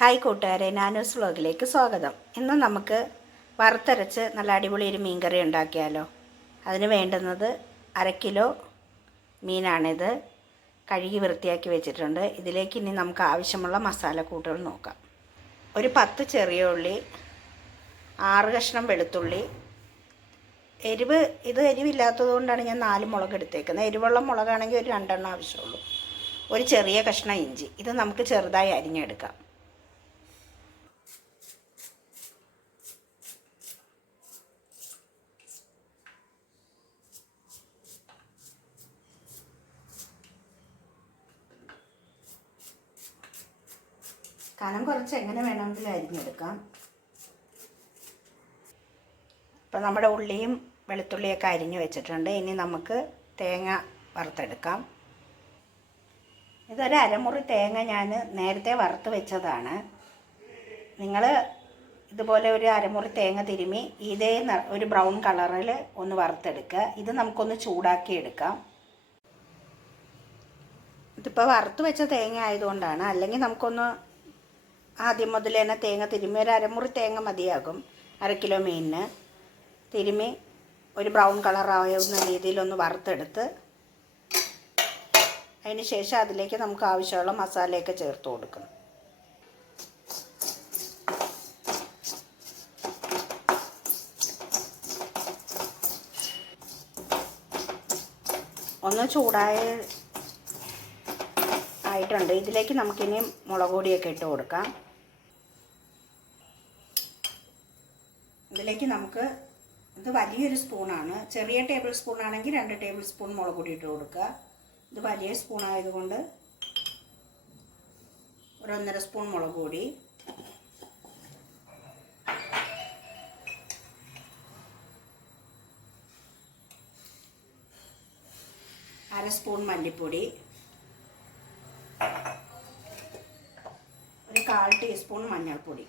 Hi കൂട്ടുകാരെ, നാനൂസ് വ്ലോഗിലേക്ക് സ്വാഗതം. ഇന്ന് നമുക്ക് വറുത്തരച്ച് നല്ല അടിപൊളി ഒരു മീൻകറി ഉണ്ടാക്കിയാലോ. അതിന് വേണ്ടുന്നത് 1/2 കിലോ മീനാണിത്. കഴുകി വൃത്തിയാക്കി വെച്ചിട്ടുണ്ട്. ഇതിലേക്ക് ഇനി നമുക്ക് ആവശ്യമുള്ള മസാലക്കൂട്ടുകൾ നോക്കാം. ഒരു 10 ചെറിയ ഉള്ളി, 6 കഷ്ണം വെളുത്തുള്ളി. എരിവില്ലാത്തത് കൊണ്ടാണ് ഞാൻ 4 മുളക് എടുത്തേക്കുന്നത്. എരിവുള്ള മുളകാണെങ്കിൽ ഒരു 2 എണ്ണം ആവശ്യമുള്ളൂ. ഒരു ചെറിയ കഷ്ണം ഇഞ്ചി. ഇത് നമുക്ക് ചെറുതായി അരിഞ്ഞെടുക്കാം. കനം കുറച്ച് എങ്ങനെ വേണമെങ്കിലും അരിഞ്ഞെടുക്കാം. ഇപ്പം നമ്മുടെ ഉള്ളിയും വെളുത്തുള്ളിയൊക്കെ അരിഞ്ഞു വെച്ചിട്ടുണ്ട്. ഇനി നമുക്ക് തേങ്ങ വറുത്തെടുക്കാം. ഇതൊരു അരമുറി തേങ്ങ ഞാൻ നേരത്തെ വറുത്ത് വെച്ചതാണ്. നിങ്ങൾ ഇതുപോലെ ഒരു അരമുറി തേങ്ങ തിരുമ്മി ഇതേ ഒരു ബ്രൗൺ കളറിൽ ഒന്ന് വറുത്തെടുക്കുക. ഇത് നമുക്കൊന്ന് ചൂടാക്കി എടുക്കാം. ഇതിപ്പോൾ വറുത്ത് വെച്ച തേങ്ങ ആയതുകൊണ്ടാണ്. അല്ലെങ്കിൽ നമുക്കൊന്ന് ആദ്യം മുതൽ തന്നെ തേങ്ങ തിരുമ്മി ഒരു അരമുറി തേങ്ങ മതിയാകും. 1/2 കിലോ മീനിന് തിരുമ്മി ഒരു ബ്രൗൺ കളറാവുന്ന രീതിയിലൊന്ന് വറുത്തെടുത്ത് അതിന് ശേഷം അതിലേക്ക് നമുക്ക് ആവശ്യമുള്ള മസാലയൊക്കെ ചേർത്ത് കൊടുക്കണം. ഒന്ന് ആയിട്ടുണ്ട്. ഇതിലേക്ക് നമുക്കിനി മുളക് പൊടിയൊക്കെ ഇട്ട് കൊടുക്കാം. ഇതിലേക്ക് നമുക്ക് ഇത് വലിയൊരു സ്പൂണാണ്. ചെറിയ ടേബിൾ സ്പൂൺ ആണെങ്കിൽ 2 ടേബിൾ സ്പൂൺ മുളക് പൊടി ഇട്ട് കൊടുക്കുക. ഇത് വലിയ സ്പൂൺ ആയതുകൊണ്ട് ഒരു 1.5 സ്പൂൺ മുളക് പൊടി, അര സ്പൂൺ മല്ലിപ്പൊടി, ഒരു 1/4 ടീസ്പൂൺ മഞ്ഞൾപ്പൊടി.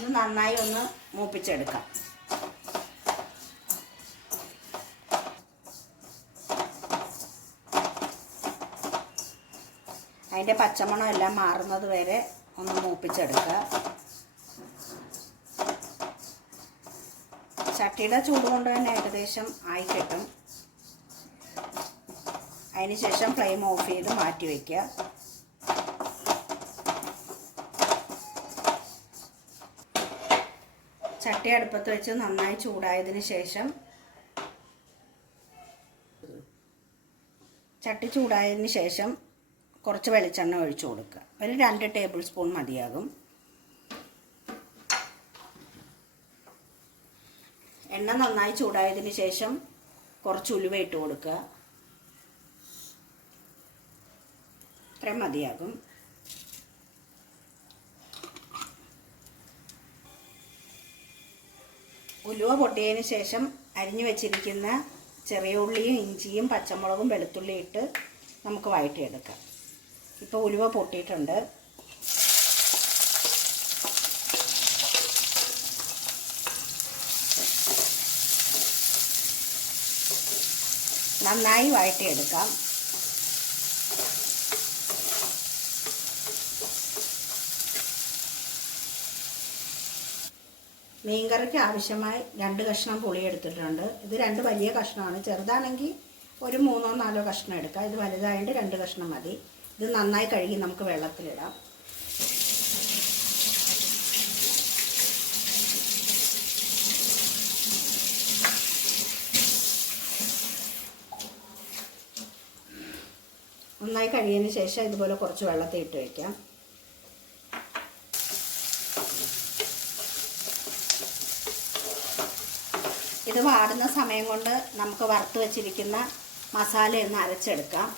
ഇത് നന്നായി ഒന്ന് മൂപ്പിച്ചെടുക്കാം. അതിൻ്റെ പച്ചമണം എല്ലാം മാറുന്നത് വരെ ഒന്ന് മൂപ്പിച്ചെടുക്കുക. ചട്ടിയുടെ ചൂട് കൊണ്ട് തന്നെ ഏകദേശം ആയി കിട്ടും. അതിന് ശേഷം ഫ്ലെയിം ഓഫ് ചെയ്ത് മാറ്റി വയ്ക്കുക. ചട്ടി അടുപ്പത്ത് വെച്ച് നന്നായി ചൂടായതിന് ശേഷം കുറച്ച് വെളിച്ചെണ്ണ ഒഴിച്ചു കൊടുക്കുക. ഒരു 2 ടേബിൾ സ്പൂൺ മതിയാകും. എണ്ണ നന്നായി ചൂടായതിന് ശേഷം കുറച്ച് ഉലുവ ഇട്ട് കൊടുക്കുക. ഇത്രയും മതിയാകും. ഉലുവ പൊട്ടിയതിന് ശേഷം അരിഞ്ഞു വെച്ചിരിക്കുന്ന ചെറിയ ഉള്ളിയും ഇഞ്ചിയും പച്ചമുളകും വെളുത്തുള്ളിയും ഇട്ട് നമുക്ക് വഴറ്റിയെടുക്കാം. ഇപ്പോൾ ഉലുവ പൊട്ടിയിട്ടുണ്ട്. നന്നായി വഴറ്റിയെടുക്കാം. മീൻകറിക്ക് ആവശ്യമായി 2 കഷ്ണം പുളി എടുത്തിട്ടുണ്ട്. ഇത് 2 വലിയ കഷ്ണമാണ്. ചെറുതാണെങ്കിൽ ഒരു 3-4 കഷ്ണം എടുക്കാം. ഇത് വലുതായതുകൊണ്ട് 2 കഷ്ണം മതി. ഇത് നന്നായി കഴുകി നമുക്ക് വെള്ളത്തിലിടാം. നന്നായി കഴുകിയതിന് ശേഷം ഇതുപോലെ കുറച്ച് വെള്ളത്തിൽ ഇട്ട് വയ്ക്കാം. ഇത് വാടുന്ന സമയം കൊണ്ട് നമുക്ക് വറുത്ത് വച്ചിരിക്കുന്ന മസാല ഒന്ന് അരച്ചെടുക്കാം.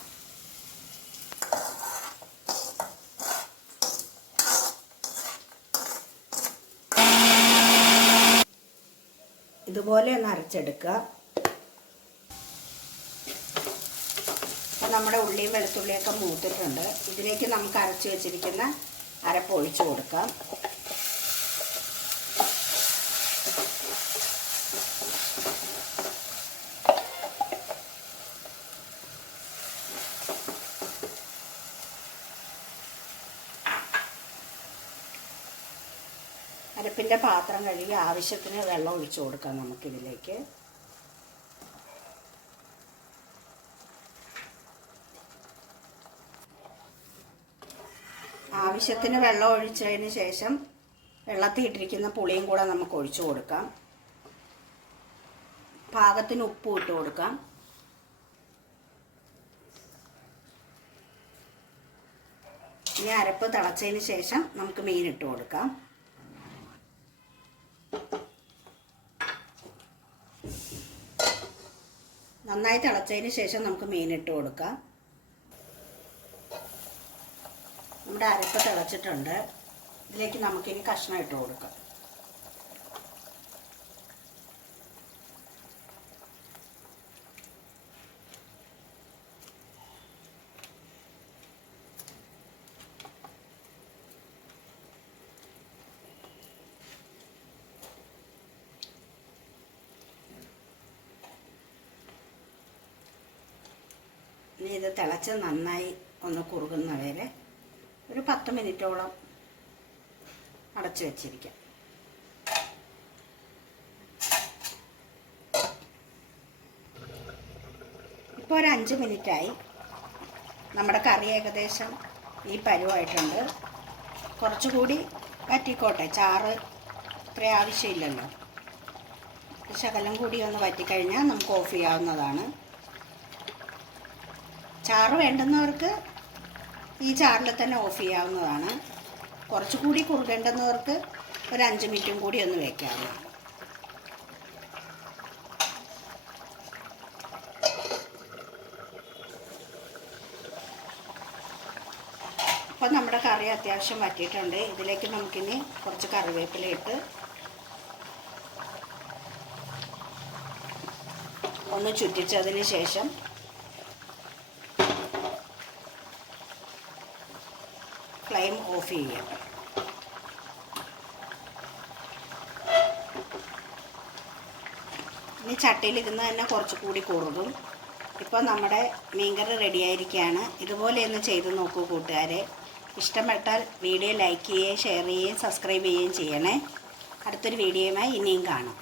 ഇതുപോലെ ഒന്ന് അരച്ചെടുക്കുക. അപ്പോൾ നമ്മുടെ ഉള്ളിയും വെളുത്തുള്ളിയൊക്കെ മൂത്തിട്ടുണ്ട്. ഇതിലേക്ക് നമുക്ക് അരച്ച് വെച്ചിരിക്കുന്ന അരപ്പ് ഒഴിച്ചു കൊടുക്കാം. അരപ്പിൻ്റെ പാത്രം കഴുകി ആവശ്യത്തിന് വെള്ളം ഒഴിച്ചു കൊടുക്കാം നമുക്കിതിലേക്ക്. ആവശ്യത്തിന് വെള്ളം ഒഴിച്ചതിന് ശേഷം വെള്ളത്തിൽ ഇട്ടിരിക്കുന്ന പുളിയും കൂടെ നമുക്ക് ഒഴിച്ചു കൊടുക്കാം. പാകത്തിന് ഉപ്പും ഇട്ട് കൊടുക്കാം. ഇനി അരപ്പ് തിളച്ചതിന് ശേഷം നമുക്ക് മീൻ ഇട്ട് കൊടുക്കാം. നന്നായി തിളച്ചതിന് ശേഷം നമുക്ക് മീൻ ഇട്ട് കൊടുക്കാം. നമ്മുടെ അരപ്പ് തിളച്ചിട്ടുണ്ട്. ഇതിലേക്ക് നമുക്കിനി കഷ്ണം ഇട്ട് കൊടുക്കാം. ഇനി ഇത് തിളച്ച് നന്നായി ഒന്ന് കുറുകുന്നവരെ ഒരു 10 മിനിറ്റോളം അടച്ചു വെച്ചിരിക്കാം. ഇപ്പോൾ ഒരു 5 മിനിറ്റായി. നമ്മുടെ കറി ഏകദേശം ഈ പരുവായിട്ടുണ്ട്. കുറച്ചുകൂടി വറ്റിക്കോട്ടെ, ചാറ് ഇത്ര ആവശ്യമില്ലല്ലോ. ശകലം കൂടി ഒന്ന് വറ്റിക്കഴിഞ്ഞാൽ നമുക്ക് ഓഫ് ചെയ്യാവുന്നതാണ്. ചാറ് വേണ്ടുന്നവർക്ക് ഈ ചാറിൽ തന്നെ ഓഫ് ചെയ്യാവുന്നതാണ്. കുറച്ചുകൂടി കുറുകേണ്ടുന്നവർക്ക് ഒരു 5 മിനിറ്റും കൂടി ഒന്ന് വയ്ക്കാവുന്നതാണ്. അപ്പം നമ്മുടെ കറി അത്യാവശ്യം വറ്റിയിട്ടുണ്ട്. ഇതിലേക്ക് നമുക്കിനി കുറച്ച് കറിവേപ്പില ഇട്ട് ഒന്ന് ചുറ്റിച്ചതിന് ശേഷം ഫ്ലെയിം ഓഫ് ചെയ്യാം. ഇനി ചട്ടിയിലിരുന്ന് തന്നെ കുറച്ചുകൂടി കുറുകും. ഇപ്പോൾ നമ്മുടെ മീൻകറി റെഡിയായിരിക്കുകയാണ്. ഇതുപോലെ ഒന്ന് ചെയ്ത് നോക്കൂ കൂട്ടുകാരെ. ഇഷ്ടപ്പെട്ടാൽ വീഡിയോ ലൈക്ക് ചെയ്യുകയും ഷെയർ ചെയ്യുകയും സബ്സ്ക്രൈബ് ചെയ്യുകയും ചെയ്യണേ. അടുത്തൊരു വീഡിയോയുമായി ഇനിയും കാണാം.